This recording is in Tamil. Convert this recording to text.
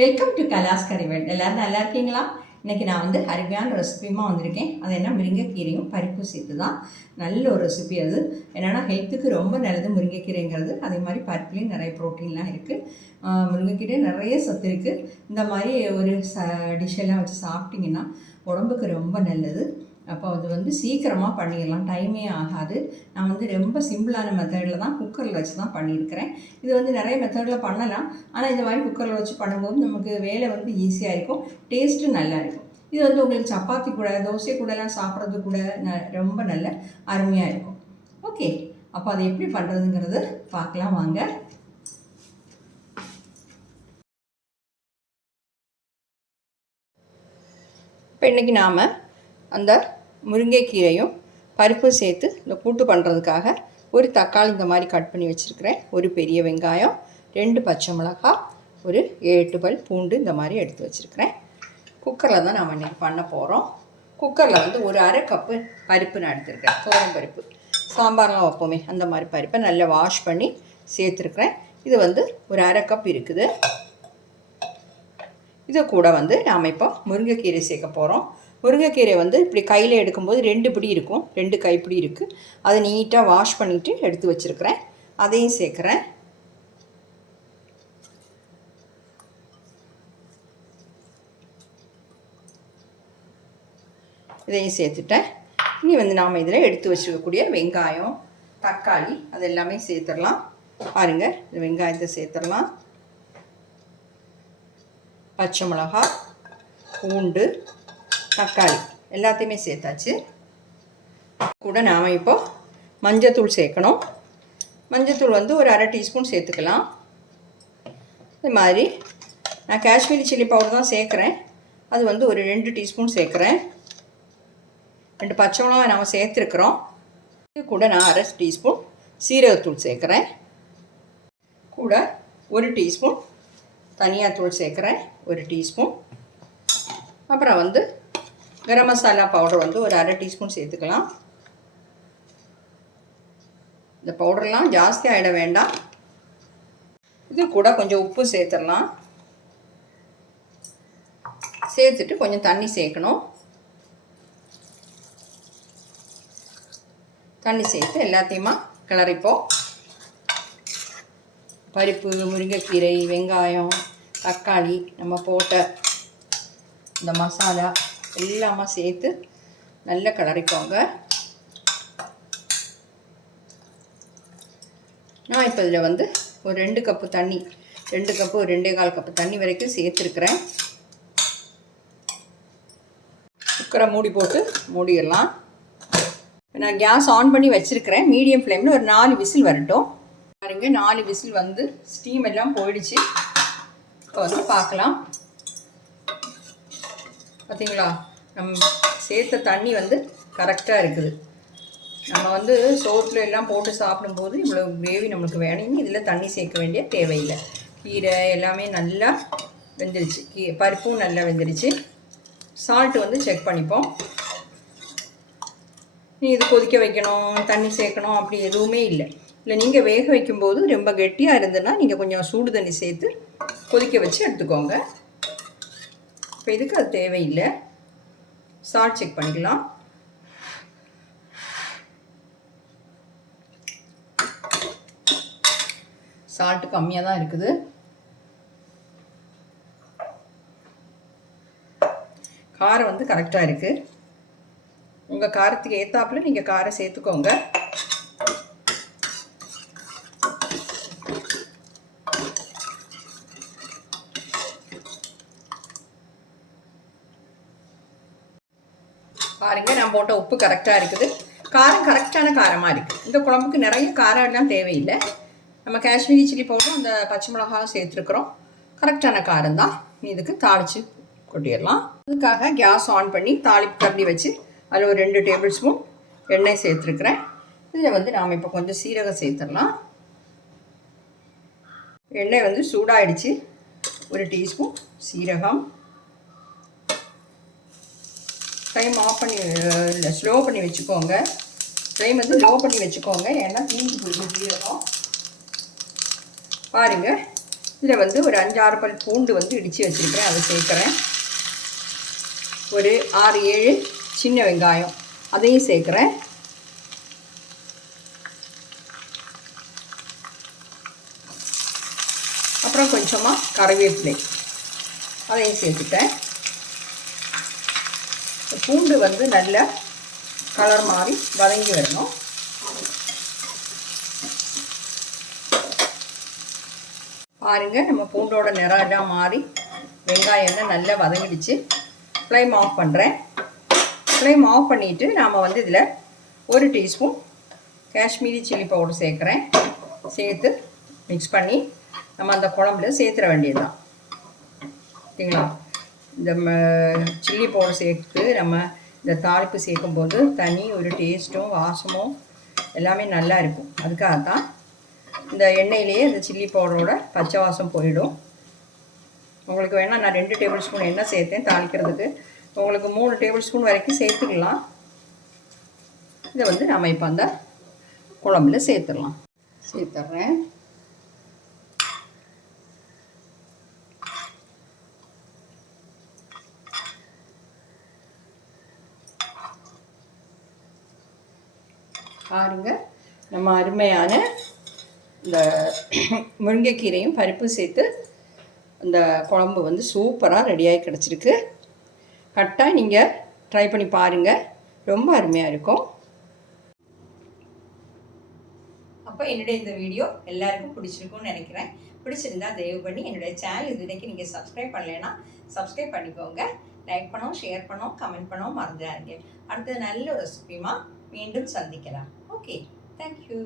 Welcome to கலாஸ் கறிவேல். எல்லோரும் நல்லா இருக்கீங்களா? இன்றைக்கி நான் அருமையான ரெசிபியுமா வந்திருக்கேன். அது என்ன, முருங்கைக்கீரையும் பருப்பு சேர்த்து தான். நல்ல ஒரு ரெசிபி அது. என்னென்னா ஹெல்த்துக்கு ரொம்ப நல்லது முருங்கைக்கீரைங்கிறது. அதே மாதிரி பருப்புலேயும் நிறைய ப்ரோட்டீன்லாம் இருக்குது. முருங்கைக்கீரை நிறைய சத்து இருக்குது. இந்த மாதிரி ஒரு டிஷ்ஷெல்லாம் வச்சு சாப்பிட்டிங்கன்னா உடம்புக்கு ரொம்ப நல்லது. அப்போ அது சீக்கிரமாக பண்ணிடலாம், டைமே ஆகாது. நான் ரொம்ப சிம்பிளான மெத்தடில் தான் குக்கரில் வச்சு தான் பண்ணியிருக்கிறேன். இது நிறைய மெத்தடில் பண்ணலாம். ஆனால் இந்த மாதிரி குக்கரில் வச்சு பண்ணும்போது நமக்கு வேலை ஈஸியாக இருக்கும், டேஸ்ட்டும் நல்லா இருக்கும். இது உங்களுக்கு சப்பாத்தி கூட தோசை கூடலாம் சாப்பிட்றது கூட ரொம்ப நல்ல அருமையாக இருக்கும். ஓகே, அப்போ அதை எப்படி பண்ணுறதுங்கிறது பார்க்கலாம் வாங்க. இப்போ இன்றைக்கி நாம் அந்த முருங்கைக்கீரையும் பருப்பு சேர்த்து இந்த கூட்டு பண்ணுறதுக்காக ஒரு தக்காளி இந்த மாதிரி கட் பண்ணி வச்சுருக்கிறேன், ஒரு பெரிய வெங்காயம், 2 பச்சை மிளகாய், ஒரு 7 பல் பூண்டு இந்த மாதிரி எடுத்து வச்சுருக்கிறேன். குக்கரில் தான் நாம் இன்றைக்கி பண்ண போகிறோம். குக்கரில் ஒரு அரை கப்பு பருப்பு நான் எடுத்துருக்கிறேன். துவரம் பருப்பு, சாம்பார்லாம் வைப்போமே அந்த மாதிரி பருப்பை நல்லா வாஷ் பண்ணி சேர்த்துருக்குறேன். இது ஒரு அரை கப் இருக்குது. இது கூட நாம் இப்போ முருங்கைக்கீரை சேர்க்க போகிறோம். முருங்கைக்கீரை இப்படி கையில் எடுக்கும்போது 2 பிடி இருக்கும், 2 கைப்பிடி இருக்குது. அதை நீட்டாக வாஷ் பண்ணிவிட்டு எடுத்து வச்சுருக்கிறேன். அதையும் சேர்க்குறேன். இதையும் சேர்த்துட்டேன். இனி நாம் இதில் எடுத்து வச்சுருக்கக்கூடிய வெங்காயம், தக்காளி அது எல்லாமே சேர்த்துடலாம். பாருங்கள், இந்த வெங்காயத்தை சேர்த்துடலாம். பச்சை மிளகாய், பூண்டு, தக்காளி எல்லாத்தையுமே சேர்த்தாச்சு. கூட நாம் இப்போ மஞ்சத்தூள் சேர்க்கணும். மஞ்சத்தூள் ஒரு அரை டீஸ்பூன் சேர்த்துக்கலாம். இது மாதிரி நான் காஷ்மீரி சில்லி பவுடர் தான் சேர்க்குறேன். அது ஒரு 2 டீஸ்பூன் சேர்க்குறேன். 2 பச்சை மிளகாய் நாம் சேர்த்துருக்குறோம். இது கூட நான் அரை டீஸ்பூன் சீரகத்தூள் சேர்க்குறேன். கூட 1 டீஸ்பூன் தனியாத்தூள் சேர்க்குறேன், 1 டீஸ்பூன். அப்புறம் கரம் மசாலா பவுடர் ஒரு அரை டீஸ்பூன் சேர்த்துக்கலாம். இந்த பவுடர்லாம் ஜாஸ்தி ஆகிட வேண்டாம். இது கூட கொஞ்சம் உப்பு சேர்த்துடலாம். சேர்த்துட்டு கொஞ்சம் தண்ணி சேர்க்கணும். தண்ணி சேர்த்து எல்லாத்தையுமா கிளறிப்போம். பருப்பு, முருங்கைக்கீரை, வெங்காயம், தக்காளி, நம்ம போட்ட இந்த மசாலா எல்லாமே சேர்த்து நல்லா கிளறிக்கோங்க. நான் இப்போ இதில் ஒரு 2 கப்பு தண்ணி, 2 கப்பு 2.25 கப்பு தண்ணி வரைக்கும் சேர்த்துருக்குறேன். குக்கரை மூடி போட்டு மூடிடலாம். நான் கேஸ் ஆன் பண்ணி வச்சுருக்கிறேன். மீடியம் ஃப்ளேமில் ஒரு 4 விசில் வரட்டும். பாருங்க, 4 விசில் ஸ்டீம் எல்லாம் போயிடுச்சு. இப்போ பார்க்கலாம். பார்த்தீங்களா, நம்ம சேர்த்த தண்ணி கரெக்டாக இருக்குது. நம்ம சோத்தில் எல்லாம் போட்டு சாப்பிடும்போது இவ்வளோ கிரேவி நம்மளுக்கு வேணும். இதில் தண்ணி சேர்க்க வேண்டிய தேவையில்லை. கீரை எல்லாமே நல்லா வெந்துருச்சு, பருப்பும் நல்லா வெந்துருச்சு. சால்ட்டு செக் பண்ணிப்போம். நீ இது கொதிக்க வைக்கணும், தண்ணி சேர்க்கணும் அப்படி எதுவுமே இல்லை. இல்லை, நீங்கள் வேக வைக்கும்போது ரொம்ப கெட்டியாக இருந்ததுன்னா நீங்கள் கொஞ்சம் சூடு தண்ணி சேர்த்து கொதிக்க வச்சு எடுத்துக்கோங்க. இப்போ இதுக்கு அது தேவையில்லை. சால்ட் செக் பண்ணிக்கலாம். சால்ட்டு கம்மியாக தான் இருக்குது. காரம் கரெக்டாக இருக்குது. உங்கள் காரத்துக்கு ஏற்றாப்புல நீங்கள் காரம் சேர்த்துக்கோங்க. பாருங்கள், நான் போட்ட உப்பு கரெக்டாக இருக்குது. காரம் கரெக்டான காரமாக இருக்குது. இந்த குழம்புக்கு நிறைய காரம் எல்லாம் தேவையில்லை. நம்ம காஷ்மீரி சில்லி பவுடரும் அந்த பச்சை மிளகாவும் சேர்த்துருக்குறோம். கரெக்டான காரம் தான். இதுக்கு தாளித்து கொட்டிடலாம். அதுக்காக கேஸ் ஆன் பண்ணி தாளிப்பு கரண்டி வச்சு அதில் ஒரு 2 டேபிள் ஸ்பூன் எண்ணெய் சேர்த்துருக்குறேன். இதில் நாம் இப்போ கொஞ்சம் சீரகம் சேர்த்துடலாம். எண்ணெய் சூடாயிடுச்சு. 1 டீஸ்பூன் சீரகம். ஃப்ளேம் ஆஃப் பண்ணி இல்லை, ஸ்லோ பண்ணி வச்சுக்கோங்க. ஃப்ளேம் லோ பண்ணி வச்சுக்கோங்க, ஏன்னா தீஞ்சு போயிடும் சீரகம். பாருங்கள், இதில் வந்து ஒரு 5-6 பல் பூண்டு வந்து இடித்து வச்சுருக்கிறேன், அதை சேர்க்குறேன். ஒரு 6-7 சின்ன வெங்காயம் அதையும் சேர்க்குறேன். அப்புறம் கொஞ்சமாக கறிவேப்பிலை அதையும் சேர்த்துட்டேன். பூண்டு வந்து நல்ல கலர் மாதிரி வதங்கி வரணும். பாருங்கள், நம்ம பூண்டோட நிறம் எல்லாம் மாறி வெங்காயம் எல்லாம் நல்லா வதங்கிடுச்சு. ஃப்ளேம் ஆஃப் பண்ணுறேன். ஃப்ளேம் ஆஃப் பண்ணிவிட்டு நாம் வந்து இதில் 1 டீஸ்பூன் காஷ்மீரி சில்லி பவுடர் சேர்க்குறேன். சேர்த்து மிக்ஸ் பண்ணி நம்ம அந்த குழம்புல சேர்த்துற வேண்டியது தான். ஓகேங்களா? இந்த சில்லி பவுடர் சேர்த்து நம்ம இந்த தாளிப்பு சேர்க்கும்போது தனி ஒரு டேஸ்ட்டும் வாசமும் எல்லாமே நல்லா இருக்கும். அதுக்காகத்தான் இந்த எண்ணெயிலேயே இந்த சில்லி பவுடரோட பச்சை வாசம் போயிடும். உங்களுக்கு வேணால் நான் 2 டேபிள் ஸ்பூன் எண்ணெய் சேர்த்தேன் தாளிக்கிறதுக்கு. உங்களுக்கு 3 டேபிள் ஸ்பூன் வரைக்கும் சேர்த்துக்கலாம். இதை வந்து நம்ம இப்போ அந்த குழம்புல சேர்த்துடலாம். சேர்த்துட்றேன். பாருங்க, நம்ம அருமையான இந்த முருங்கைக்கீரையும் பருப்பு சேர்த்து இந்த குழம்பு வந்து சூப்பராக ரெடியாகி கிடச்சிருக்கு. கரெக்டாக நீங்கள் ட்ரை பண்ணி பாருங்கள், ரொம்ப அருமையாக இருக்கும். அப்போ என்னுடைய இந்த வீடியோ எல்லாருக்கும் பிடிச்சிருக்கும்னு நினைக்கிறேன். பிடிச்சிருந்தா தயவு பண்ணி என்னுடைய சேனல் இது வரைக்கும் நீங்கள் சப்ஸ்கிரைப் பண்ணலைன்னா சப்ஸ்கிரைப் பண்ணிக்கோங்க. லைக் பண்ணோம், ஷேர் பண்ணோம், கமெண்ட் பண்ணோம் மறந்துடாதீங்க. அடுத்தது நல்ல ரெசிபியுமா மீண்டும் சந்திக்கலாம். Okay, thank you.